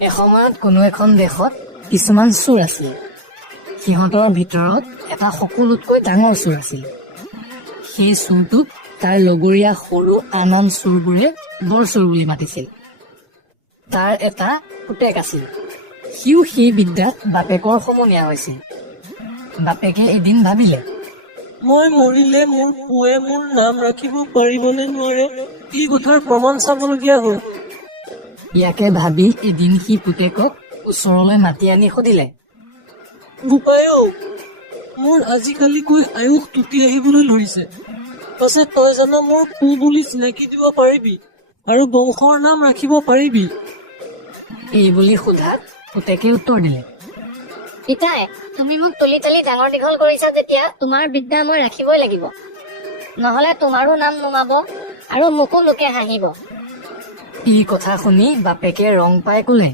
এসময়ত কোনো এখন দেশত কিছুমান চোৰ আছিল। সিহঁতৰ ভিতৰত এটা সকলোতকৈ ডাঙৰ চোৰ আছিল। সেই চোৰটোক তাৰ লগৰীয়া সৰু আন আন চোৰবোৰে বৰ চোৰ বুলি মাতিছিল। তাৰ এটা পুতেক আছিল। সিও সেই বিদ্যাত বাপেকৰ সমনীয়া হৈছিল। বাপেকে এদিন ভাবিলে, মই মৰিলে মোৰ পুৱে মোৰ নাম ৰাখিব পাৰিবনে নোৱাৰে, এই কথাৰ প্ৰমাণ চাবলগীয়া হ'ল। ইয়াকে ভাবি এদিন সি পুতেকক ওচৰলৈ মাতি আনি সুধিলে, বোপাইও, মোৰ আজিকালিকৈ আয়ুস টুটি আহিবলৈ ধৰিছে। পাছে তই জানা মোৰ পু বুলি চিনাকি দিব পাৰিবি আৰু বংশৰ নাম ৰাখিব পাৰিবি? এই বুলি সোধাত পুতেকে উত্তৰ দিলে, পিতাই, তুমি মোক তুলি তালি ডাঙৰ দীঘল কৰিছা যেতিয়া তোমাৰ বিদ্যা মই ৰাখিবই লাগিব, নহলে তোমাৰো নাম নুমাব আৰু মোকো লোকে হাঁহিব। এই কথা শুনি বাপেকে ৰং পাই ক'লে,